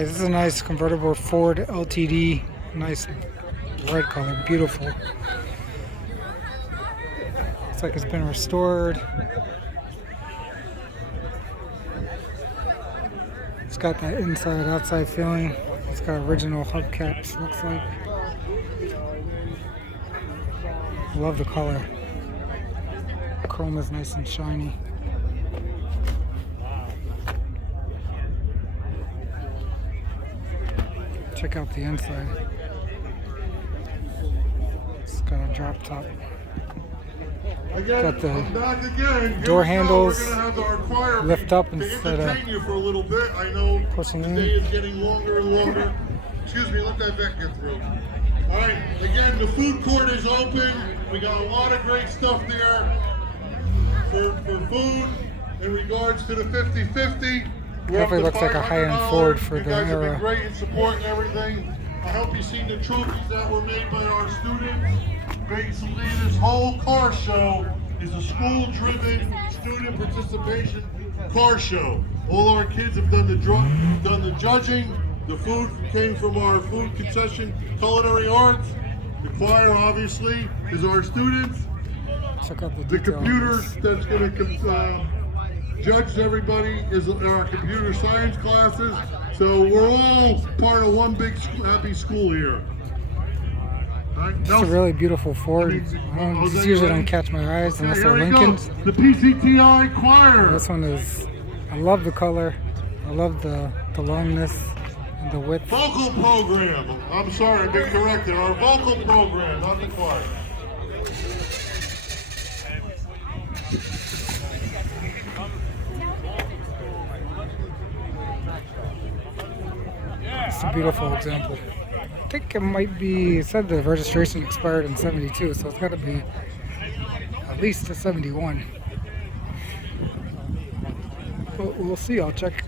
This is a nice convertible Ford LTD. Nice red color, beautiful. Looks like it's been restored. It's got that inside outside feeling. It's got original hubcaps, looks like. Love the color. Chrome is nice and shiny. Check out the inside. It's got a drop top. Got the door handles lift up instead of pushing in. The day is getting longer and longer. Excuse me, let that vet get through. All right, again, the food court is open. We got a lot of great stuff there for food in regards to the 50/50. Definitely looks like a high-end Ford for the era. You guys have been great in supporting everything. I hope you've seen the trophies that were made by our students. Basically, this whole car show is a school-driven student participation car show. All our kids have done the judging. The food came from our food concession, culinary arts. The choir, obviously, is our students. Check out the computers that's going to judge everybody is our computer science classes. So we're all part of one big happy school here. It's a really beautiful Ford. I usually don't catch my eyes unless they're Lincolns. The PCTI choir. This one is, I love the color. I love the longness and the width. Vocal program. I'm sorry, I've been corrected. Our vocal program, not the choir. It's a beautiful example. I think it might be, it said the registration expired in 72, so it's got to be at least a 71. But we'll see, I'll check.